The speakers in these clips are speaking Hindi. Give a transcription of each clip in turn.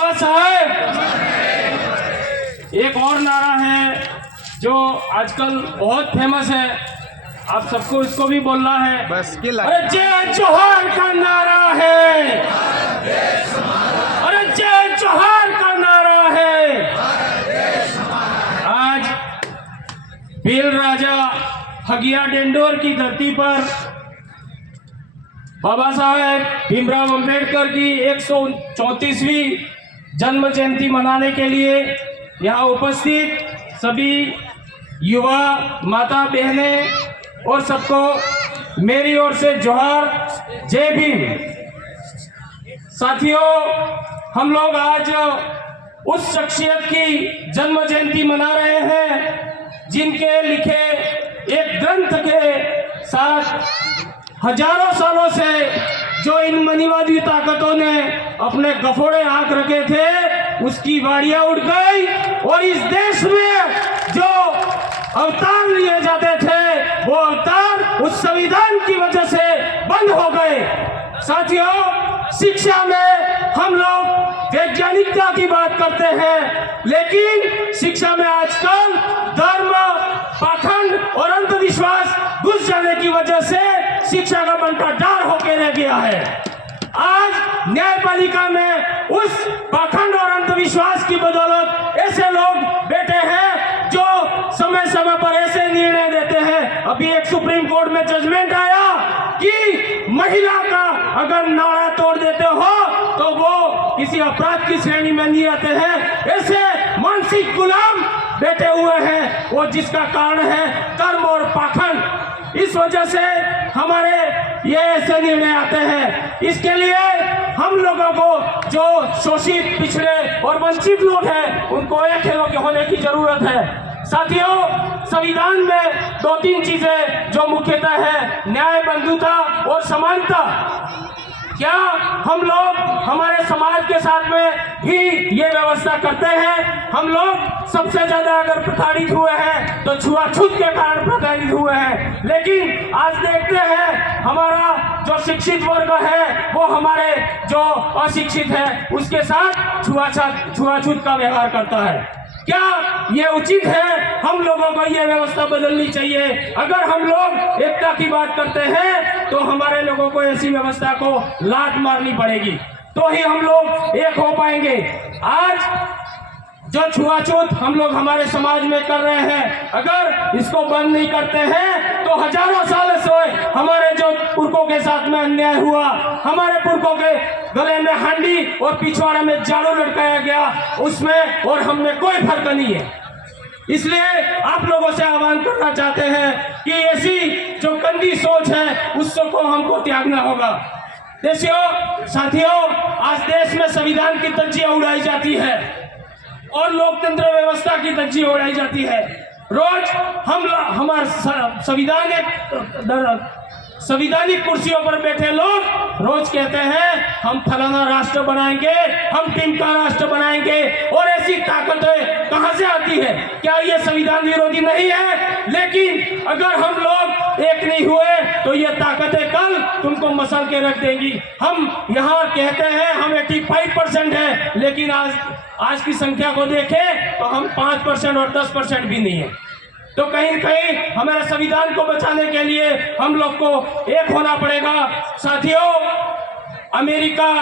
बाबा साहेब। एक और नारा है जो आजकल बहुत फेमस है, आप सबको इसको भी बोलना है। बस अरे जय जोहार का नारा है, अरे जय जोहार का नारा है। आज भील राजा हगिया डेंडोर की धरती पर बाबा साहेब भीमराव अंबेडकर की 134वीं जन्म जयंती मनाने के लिए यहाँ उपस्थित सभी युवा माता बहनें और सबको मेरी ओर से जोहार, जय भीम। साथियों, हम लोग आज उस शख्सियत की जन्म जयंती मना रहे हैं जिनके लिखे एक ग्रंथ के साथ हजारों सालों से जो इन मनीवादी ताकतों ने अपने गफोड़े आंक रखे थे उसकी वाड़ियां उड़ गई और इस देश में जो अवतार लिए जाते थे वो अवतार उस संविधान की वजह से बंद हो गए। साथियों, शिक्षा में हम लोग वैज्ञानिकता की बात करते हैं, लेकिन शिक्षा में आजकल धर्म, पाखंड और अंधविश्वास घुस जाने की वजह से शिक्षा का बनता डार होकर रह गया है। आज न्यायपालिका में उस पाखंड और अंधविश्वास की बदौलत ऐसे लोग बैठे हैं जो समय समय पर ऐसे निर्णय देते हैं। अभी एक सुप्रीम कोर्ट में जजमेंट आया कि महिला का अगर नाड़ा तोड़ देते हो तो वो किसी अपराध की श्रेणी में नहीं आते हैं। ऐसे मानसिक गुलाम बैठे हुए हैं, वो जिसका कारण है कर्म और पाखंड। इस वजह से हमारे ये ऐसे निर्णय आते हैं। इसके लिए हम लोगों को जो शोषित, पिछड़े और वंचित लोग हैं उनको एक होने की जरूरत है। साथियों, संविधान में 2-3 चीजें जो मुख्यतः है, न्याय, बंधुता और समानता। क्या हम लोग हमारे समाज के साथ में ही ये व्यवस्था करते हैं? हम लोग सबसे ज्यादा अगर प्रताड़ित हुए हैं तो छुआछूत के कारण प्रताड़ित हुए हैं, लेकिन आज देखते हैं हमारा जो शिक्षित वर्ग है वो हमारे जो अशिक्षित है उसके साथ छुआछूत का व्यवहार करता है। क्या ये उचित है? हम लोगों को ये व्यवस्था बदलनी चाहिए। अगर हम लोग एकता की बात करते हैं तो हमारे लोगों को ऐसी व्यवस्था को लात मारनी पड़ेगी, तो ही हम लोग एक हो पाएंगे। आज जो छुआछूत हम लोग हमारे समाज में कर रहे हैं, अगर इसको बंद नहीं करते हैं तो हजारों साल से हमारे जो पुरखों के साथ में अन्याय हुआ, हमारे पुरखों के गले में हांडी और पिछवाड़े में झाड़ू लटकाया गया, उसमें और हमने कोई फर्क नहीं है। इसलिए आप लोगों से आह्वान करना चाहते हैं कि ऐसी जो गंदी सोच है उसको हमको त्यागना होगा। साथियों, आज देश में संविधान की धज्जियां उड़ाई जाती है और लोकतंत्र व्यवस्था की धज्जियां उड़ाई जाती है। रोज हम हमारे संविधानिक कुर्सियों पर बैठे लोग रोज कहते हैं हम फलाना राष्ट्र बनाएंगे, हम टिमका राष्ट्र बनाएंगे, और ऐसी ताकतें कहां से आती है? क्या ये संविधान विरोधी नहीं है? लेकिन अगर हम लोग एक नहीं हुए तो ये ताकतें कल तुमको मसल के रख देंगी। हम यहाँ कहते हैं हम 85% है, लेकिन आज की संख्या को देखें तो हम 5% और 10% भी नहीं है। तो कहीं कहीं हमारे संविधान को बचाने के लिए हम लोग को एक होना पड़ेगा। साथियों, अमेरिका,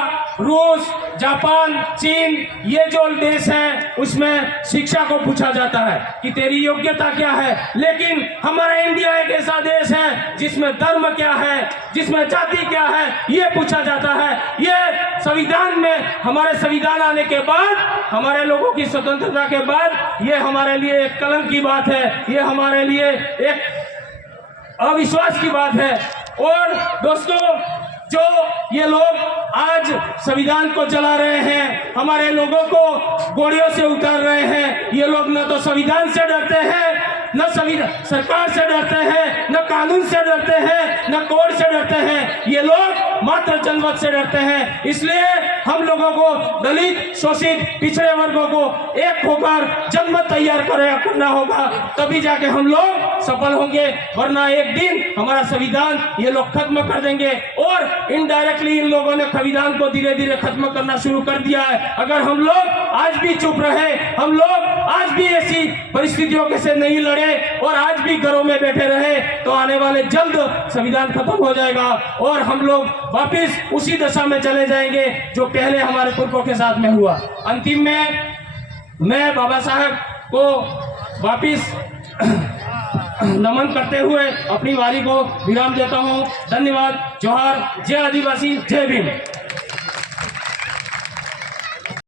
रूस, जापान, चीन, ये जो देश हैं उसमें शिक्षा को पूछा जाता है कि तेरी योग्यता क्या है, लेकिन हमारा इंडिया एक ऐसा देश है जिसमें धर्म क्या है, जिसमें जाति क्या है, ये पूछा जाता है। ये संविधान में, हमारे संविधान आने के बाद, हमारे लोगों की स्वतंत्रता के बाद ये हमारे लिए एक कलंक की बात है, ये हमारे लिए एक अविश्वास की बात है। और दोस्तों, जो ये लोग आज संविधान को जला रहे हैं, हमारे लोगों को गोलियों से उतार रहे हैं, ये लोग न तो संविधान से डरते हैं, न सरकार से डरते हैं, न कानून से डरते हैं, न कोर्ट से डरते हैं। ये लोग मात्र जनमत से डरते हैं। इसलिए हम लोगों को दलित, शोषित, पिछड़े वर्गों को एक होकर जनमत तैयार करना होगा, तभी जाके हम लोग सफल होंगे, वरना एक दिन हमारा संविधान ये लोग खत्म कर देंगे। और इनडायरेक्टली इन लोगों ने संविधान को धीरे धीरे खत्म करना शुरू कर दिया है। अगर हम लोग आज भी चुप रहे, हम लोग आज भी ऐसी परिस्थितियों के से नहीं लड़े और आज भी घरों में बैठे रहे, तो आने वाले जल्द संविधान खत्म हो जाएगा और हम लोग वापिस उसी दशा में चले जाएंगे जो पहले हमारे पुरखों के साथ में हुआ। अंतिम में मैं बाबा साहब को वापिस नमन करते हुए अपनी वारी को विराम देता हूँ। धन्यवाद। जोहार। जय आदिवासी, जय भीम।